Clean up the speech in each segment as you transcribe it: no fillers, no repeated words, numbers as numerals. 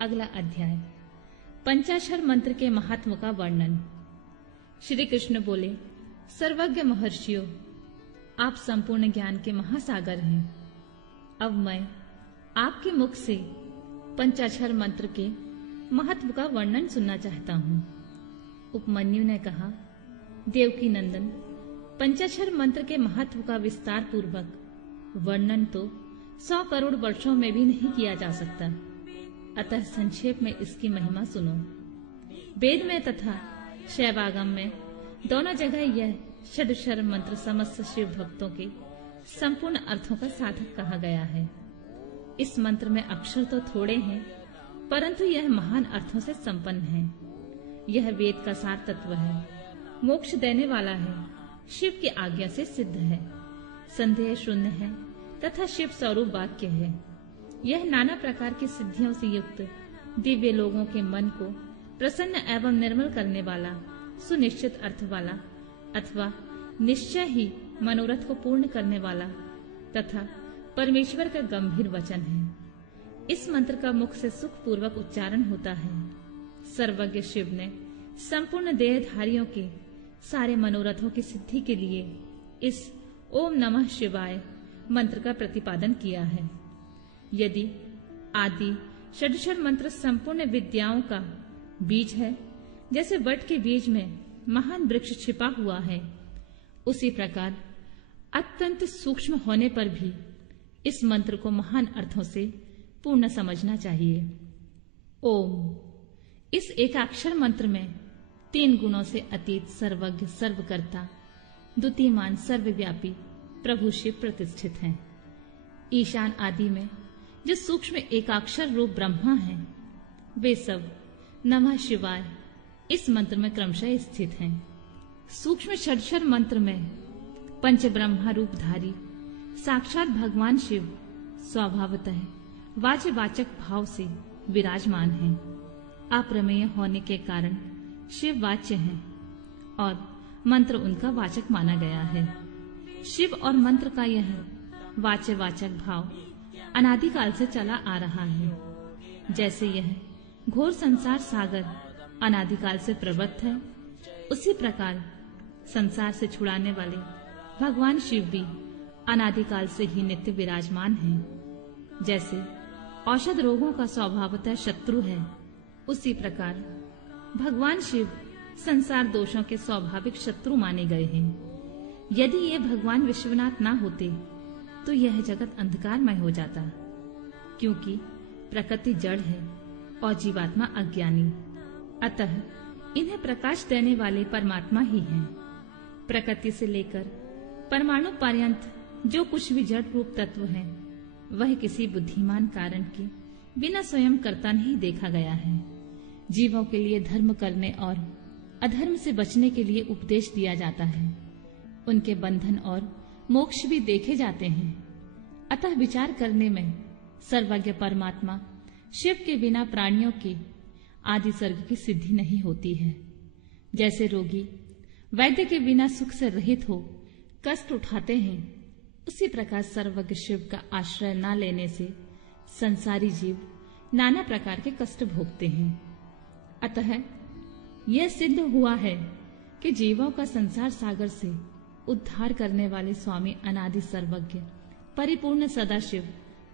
अगला अध्याय पंचाक्षर मंत्र के महात्म का वर्णन। श्री कृष्ण बोले, सर्वज्ञ महर्षियों, आप संपूर्ण ज्ञान के महासागर हैं। अब मैं आपके मुख से पंचाक्षर मंत्र के महत्व का वर्णन सुनना चाहता हूँ। उपमन्यु ने कहा, देवकी नंदन, पंचाक्षर मंत्र के महत्व का विस्तार पूर्वक वर्णन तो 100 करोड़ वर्षों में भी नहीं किया जा सकता, अतः संक्षेप में इसकी महिमा सुनो। वेद में तथा शैवागम में दोनों जगह यह षडक्षर मंत्र समस्त शिव भक्तों के संपूर्ण अर्थों का साधक कहा गया है। इस मंत्र में अक्षर तो थोड़े हैं, परंतु यह महान अर्थों से संपन्न है। यह वेद का सार तत्व है, मोक्ष देने वाला है, शिव की आज्ञा से सिद्ध है, संदेह शून्य है तथा शिव स्वरूप वाक्य है। यह नाना प्रकार की सिद्धियों से युक्त दिव्य लोगों के मन को प्रसन्न एवं निर्मल करने वाला, सुनिश्चित अर्थ वाला अथवा निश्चय ही मनोरथ को पूर्ण करने वाला तथा परमेश्वर का गंभीर वचन है। इस मंत्र का मुख से सुख पूर्वक उच्चारण होता है। सर्वज्ञ शिव ने संपूर्ण देहधारियों के सारे मनोरथों की सिद्धि के लिए इस ओम नमः शिवाय मंत्र का प्रतिपादन किया है। यदि आदि षडक्षर मंत्र संपूर्ण विद्याओं का बीज है, जैसे वट के बीज में महान वृक्ष छिपा हुआ है, उसी प्रकार अत्यंत सूक्ष्म होने पर भी इस मंत्र को महान अर्थों से पूर्ण समझना चाहिए। ओम, इस एकाक्षर मंत्र में 3 गुणों से अतीत सर्वज्ञ सर्वकर्ता द्वितीयमान सर्वव्यापी प्रभु शिव प्रतिष्ठित हैं। ईशान आदि में जो सूक्ष्म एकाक्षर रूप ब्रह्मा है, वे सब नमः शिवाय इस मंत्र में क्रमशः स्थित हैं। सूक्ष्म षडक्षर मंत्र में पंच ब्रह्मा रूपधारी साक्षात भगवान शिव स्वभावतः वाच्यवाचक भाव से विराजमान हैं। अप्रमेय होने के कारण शिव वाच्य हैं और मंत्र उनका वाचक माना गया है। शिव और मंत्र का यह वाच्यवाचक भाव अनादिकाल से चला आ रहा है। जैसे यह घोर संसार सागर अनादिकाल से प्रवृत्त है, उसी प्रकार संसार से छुड़ाने वाले भगवान शिव भी अनादिकाल से ही नित्य विराजमान हैं। जैसे औषध रोगों का स्वभावतः शत्रु है, उसी प्रकार भगवान शिव संसार दोषों के स्वाभाविक शत्रु माने गए हैं। यदि ये भगवान विश्वनाथ ना होते तो यह जगत अंधकारमय हो जाता, क्योंकि प्रकृति जड़ है और जीवात्मा अज्ञानी। अतः इन्हें प्रकाश देने वाले परमात्मा ही हैं। प्रकृति से लेकर परमाणु पर्यंत जो कुछ भी जड़ रूप तत्व है, वह किसी बुद्धिमान कारण के बिना स्वयं कर्ता नहीं देखा गया है। जीवों के लिए धर्म करने और अधर्म से बचने के लिए उपदेश दिया जाता है। उनके बंधन और मोक्ष भी देखे जाते हैं। अतः विचार करने में सर्वज्ञ परमात्मा शिव के बिना प्राणियों की आदि सर्ग की सिद्धि नहीं होती है। जैसे रोगी वैद्य के बिना सुख से रहित हो कष्ट उठाते हैं, उसी प्रकार सर्वज्ञ शिव का आश्रय न लेने से संसारी जीव नाना प्रकार के कष्ट भोगते हैं। अतः यह सिद्ध हुआ है कि जीवों का संसार सागर से उद्धार करने वाले स्वामी अनादि सर्वज्ञ परिपूर्ण सदाशिव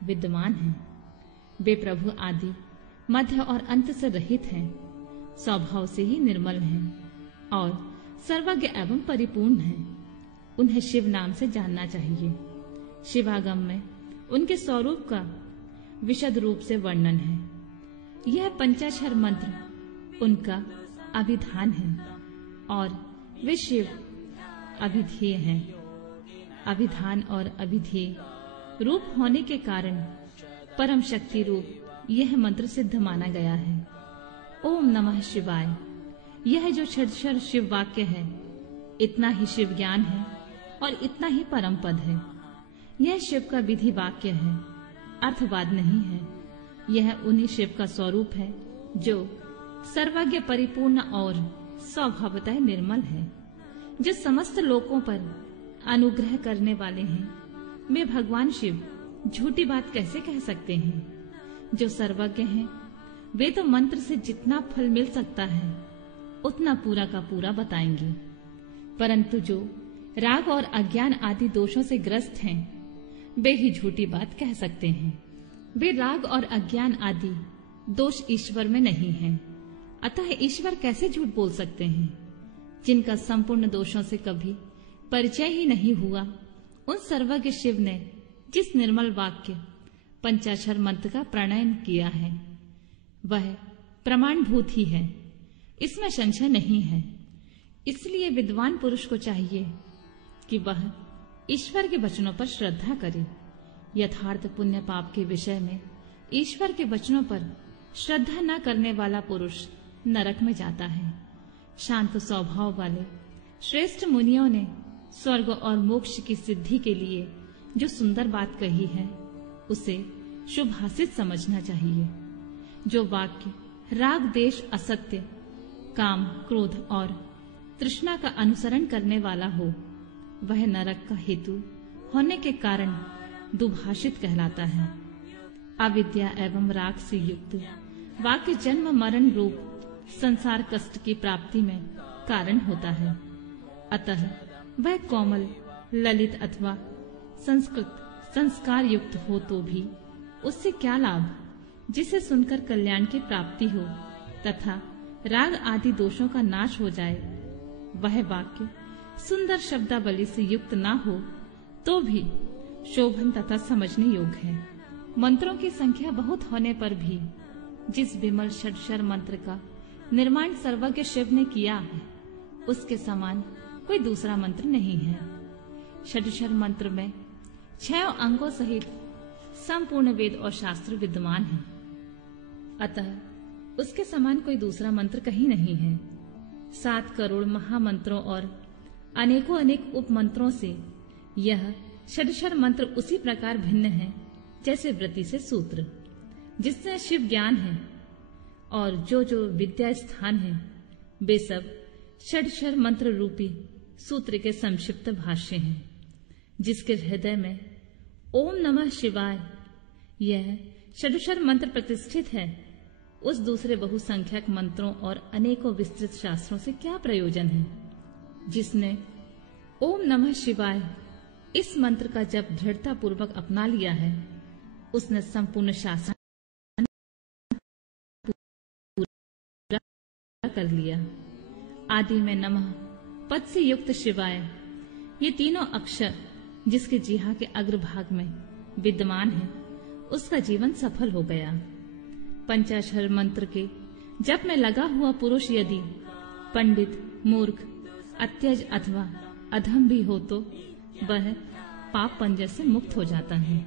विद्यमान हैं। वे प्रभु आदि मध्य और अंत से रहित हैं, स्वभाव से ही निर्मल हैं और सर्वज्ञ एवं परिपूर्ण हैं। उन्हें शिव नाम से जानना चाहिए। शिवागम में उनके स्वरूप का विशद रूप से वर्णन है। यह पंचाक्षर मंत्र उनका अभिधान है और वे शिव अभिधेय हैं। अभिधान और अभिधेय रूप होने के कारण परम शक्ति रूप यह मंत्र सिद्ध माना गया है। ओम नमः शिवाय, यह जो षडक्षर शिव वाक्य है, इतना ही शिव ज्ञान है और इतना ही परम पद है। यह शिव का विधि वाक्य है, अर्थवाद नहीं है। यह उन्हीं शिव का स्वरूप है जो सर्वज्ञ परिपूर्ण और स्वभावतः निर्मल है, जो समस्त लोकों पर अनुग्रह करने वाले हैं। वे भगवान शिव झूठी बात कैसे कह सकते हैं? जो सर्वज्ञ हैं वे तो मंत्र से जितना फल मिल सकता है उतना पूरा का पूरा बताएंगे, परंतु जो राग और अज्ञान आदि दोषों से ग्रस्त हैं वे ही झूठी बात कह सकते हैं। वे राग और अज्ञान आदि दोष ईश्वर में नहीं है, अतः ईश्वर कैसे झूठ बोल सकते हैं? जिनका संपूर्ण दोषों से कभी परिचय ही नहीं हुआ, उन सर्वज्ञ शिव ने जिस निर्मल वाक्य पंचाक्षर मंत्र का प्रणयन किया है वह प्रमाणभूत ही है, इसमें संशय नहीं है। इसलिए विद्वान पुरुष को चाहिए कि वह ईश्वर के वचनों पर श्रद्धा करे। यथार्थ पुण्य पाप के विषय में ईश्वर के वचनों पर श्रद्धा न करने वाला पुरुष नरक में जाता है। शांत स्वभाव वाले श्रेष्ठ मुनियों ने स्वर्ग और मोक्ष की सिद्धि के लिए जो सुंदर बात कही है उसे शुभाषित समझना चाहिए। जो वाक्य राग देश असत्य काम क्रोध और तृष्णा का अनुसरण करने वाला हो वह नरक का हेतु होने के कारण दुभाषित कहलाता है। अविद्या एवं राग से युक्त वाक्य जन्म मरण रूप संसार कष्ट की प्राप्ति में कारण होता है। अतः वह कोमल ललित अथवा संस्कृत संस्कार युक्त हो तो भी उससे क्या लाभ, जिसे सुनकर कल्याण की प्राप्ति हो तथा राग आदि दोषों का नाश हो जाए। वह वाक्य सुंदर शब्दावली से युक्त ना हो तो भी शोभन तथा समझने योग्य है। मंत्रों की संख्या बहुत होने पर भी जिस विमल षडक्षर मंत्र का निर्माण सर्वज्ञ शिव ने किया है उसके समान कोई दूसरा मंत्र नहीं है। षडक्षर मंत्र में 6 अंगों सहित संपूर्ण वेद और शास्त्र विद्यमान है, अतः उसके समान कोई दूसरा मंत्र कहीं नहीं है। 7 करोड़ महामंत्रों और अनेकों अनेक उप मंत्रों से यह षडक्षर मंत्र उसी प्रकार भिन्न है जैसे वृत्ति से सूत्र, जिससे शिव ज्ञान है, और जो जो विद्या स्थान है वे सब षडक्षर मंत्र रूपी सूत्र के संक्षिप्त भाष्य हैं। जिसके हृदय में ओम नमः शिवाय यह षडक्षर मंत्र प्रतिष्ठित है, उस दूसरे बहुसंख्यक मंत्रों और अनेकों विस्तृत शास्त्रों से क्या प्रयोजन है। जिसने ओम नमः शिवाय इस मंत्र का जब दृढ़ता पूर्वक अपना लिया है उसने संपूर्ण शास्त्र कर लिया। आदि में नमः पद से युक्त शिवाय ये तीनों अक्षर जिसके जिह्वा के अग्रभाग में विद्यमान है उसका जीवन सफल हो गया। पंचाक्षर मंत्र के जप में लगा हुआ पुरुष यदि पंडित मूर्ख अत्यज अथवा अधम भी हो तो वह पाप पंजर से मुक्त हो जाता है।